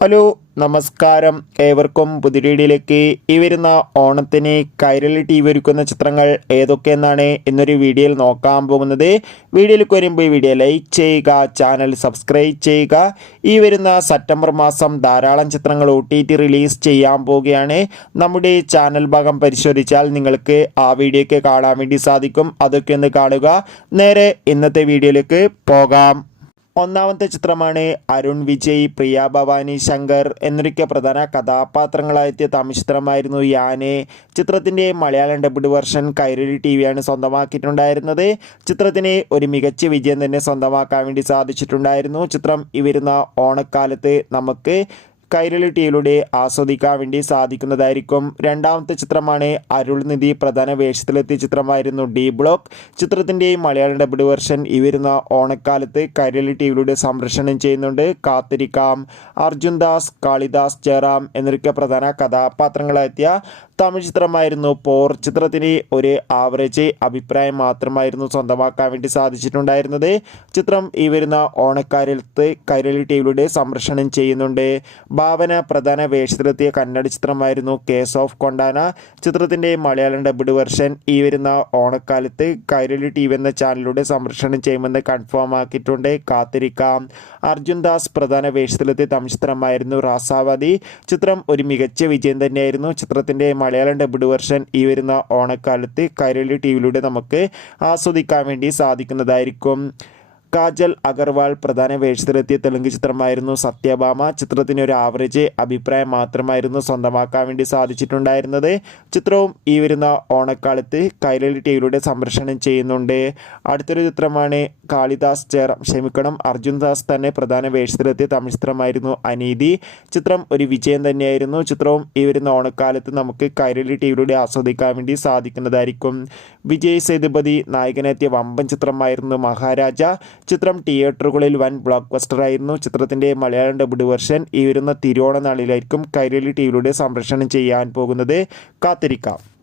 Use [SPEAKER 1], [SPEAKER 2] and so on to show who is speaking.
[SPEAKER 1] Hello നമസ്കാരം. ഏവർക്കും പുതിരീടിയിലേക്ക് ഈ വരുന്ന ഓണത്തിന് കൈരളി ടി വി ഒരുക്കുന്ന ചിത്രങ്ങൾ ഏതൊക്കെയെന്നാണ് ഇന്നൊരു വീഡിയോയിൽ നോക്കാൻ പോകുന്നത്. വീഡിയോയിലേക്ക് വരുമ്പോൾ ഈ വീഡിയോ ലൈക്ക് ചെയ്യുക ചാനൽ സബ്സ്ക്രൈബ് ചെയ്യുക. ഈ വരുന്ന സെപ്റ്റംബർ മാസം ധാരാളം ചിത്രങ്ങൾ ഒ റിലീസ് ചെയ്യാൻ പോവുകയാണ്. നമ്മുടെ ചാനൽ ഭാഗം പരിശോധിച്ചാൽ നിങ്ങൾക്ക് ആ വീഡിയോയ്ക്ക് കാണാൻ വേണ്ടി സാധിക്കും. അതൊക്കെ ഒന്ന് കാണുക. നേരെ ഇന്നത്തെ വീഡിയോയിലേക്ക് പോകാം. ഒന്നാമത്തെ ചിത്രമാണ് അരുൺ വിജയ് പ്രിയ ഭവാനി ശങ്കർ എന്നൊക്കെ പ്രധാന കഥാപാത്രങ്ങളായെത്തിയ തമിഴ് ചിത്രമായിരുന്നു യാനെ. ചിത്രത്തിന്റെ Malayalam dubbed version Kairali T വിയാണ് സ്വന്തമാക്കിയിട്ടുണ്ടായിരുന്നത്. ചിത്രത്തിന് ഒരു മികച്ച വിജയം തന്നെ സ്വന്തമാക്കാൻ വേണ്ടി സാധിച്ചിട്ടുണ്ടായിരുന്നു. ചിത്രം ഈ വരുന്ന ഓണക്കാലത്ത് നമുക്ക് കൈരളി ടീയിലൂടെ ആസ്വദിക്കാൻ വേണ്ടി സാധിക്കുന്നതായിരിക്കും. രണ്ടാമത്തെ ചിത്രമാണ് അരുൾനിധി പ്രധാന വേഷത്തിലെത്തിയ ചിത്രമായിരുന്നു ഡി ബ്ലോക്ക്. ചിത്രത്തിന്റെ മലയാളം ഡബ്ഡ് വെർഷൻ ഈ വരുന്ന ഓണക്കാലത്ത് കൈരളി ടിവിയിലൂടെ സംരക്ഷണം ചെയ്യുന്നുണ്ട്. കാത്തിരിക്കാം. അർജുൻ ദാസ് കാളിദാസ് ജയറാം എന്നൊക്കെ പ്രധാന കഥാപാത്രങ്ങളെത്തിയ തമിഴ് ചിത്രമായിരുന്നു പോർ. ചിത്രത്തിന് ഒരു ആവറേജ് അഭിപ്രായം മാത്രമായിരുന്നു സ്വന്തമാക്കാൻ വേണ്ടി സാധിച്ചിട്ടുണ്ടായിരുന്നത്. ചിത്രം ഈ വരുന്ന ഓണക്കാലത്ത് കൈരളി ടിവിയിലൂടെ സംരക്ഷണം ചെയ്യുന്നുണ്ട്. ഭാവന പ്രധാന വേഷത്തിലെത്തിയ കന്നഡ ചിത്രമായിരുന്നു കേസ് ഓഫ് കൊണ്ടാന ചിത്രത്തിന്റെ മലയാളം ഡബ്ഡ് വെർഷൻ ഈ വരുന്ന ഓണക്കാലത്ത് കൈരളി ടി എന്ന ചാനലിലൂടെ സംപ്രേഷണം ചെയ്യുമെന്ന് കൺഫേം ആക്കിയിട്ടുണ്ട് കാത്തിരിക്കാം. അർജുൻ ദാസ് പ്രധാന വേഷത്തിലെത്തിയ തമിഴ് ചിത്രമായിരുന്നു റാസാവാദി. ചിത്രം ഒരു മികച്ച വിജയം തന്നെയായിരുന്നു. ചിത്രത്തിന്റെ മലയാളം ഡബ്ഡ് വെർഷൻ ഈ വരുന്ന ഓണക്കാലത്ത് കൈരളി ടി വിയിലൂടെ നമുക്ക് ആസ്വദിക്കാൻ വേണ്ടി സാധിക്കുന്നതായിരിക്കും. കാജൽ അഗർവാൾ പ്രധാന വേഷത്തിലെത്തിയ തെലുങ്ക് ചിത്രമായിരുന്നു സത്യഭാമ. ചിത്രത്തിന് ഒരു ആവറേജ് അഭിപ്രായം മാത്രമായിരുന്നു സ്വന്തമാക്കാൻ വേണ്ടി സാധിച്ചിട്ടുണ്ടായിരുന്നത്. ചിത്രവും ഈ വരുന്ന ഓണക്കാലത്ത് കൈരളി ടീവിലൂടെ സംരക്ഷണം ചെയ്യുന്നുണ്ട്. അടുത്തൊരു ചിത്രമാണ് കാളിദാസ് ചേർ ക്ഷമിക്കണം അർജുൻ ദാസ് തന്നെ പ്രധാന വേഷത്തിലെത്തിയ തമിഴ് ചിത്രമായിരുന്നു അനീതി. ചിത്രം ഒരു വിജയം തന്നെയായിരുന്നു. ചിത്രവും ഈ വരുന്ന ഓണക്കാലത്ത് നമുക്ക് കൈരളി ടീവിലൂടെ ആസ്വദിക്കാൻ വേണ്ടി സാധിക്കുന്നതായിരിക്കും. വിജയ് സേതുപതി നായകനെത്തിയ വമ്പൻ ചിത്രമായിരുന്നു മഹാരാജ. ചിത്രം തിയേറ്ററുകളിൽ വൻ ബ്ലോക്ക് ബസ്റ്റർ ആയിരുന്നു. ചിത്രത്തിന്റെ മലയാളം ഡബ്ഡ് വെർഷൻ ഈ വരുന്ന തിരുവോണ നാളിലായിരിക്കും കൈരളി ടി വിയിലൂടെ സംപ്രേഷണം ചെയ്യാൻ പോകുന്നത്. കാത്തിരിക്കാം.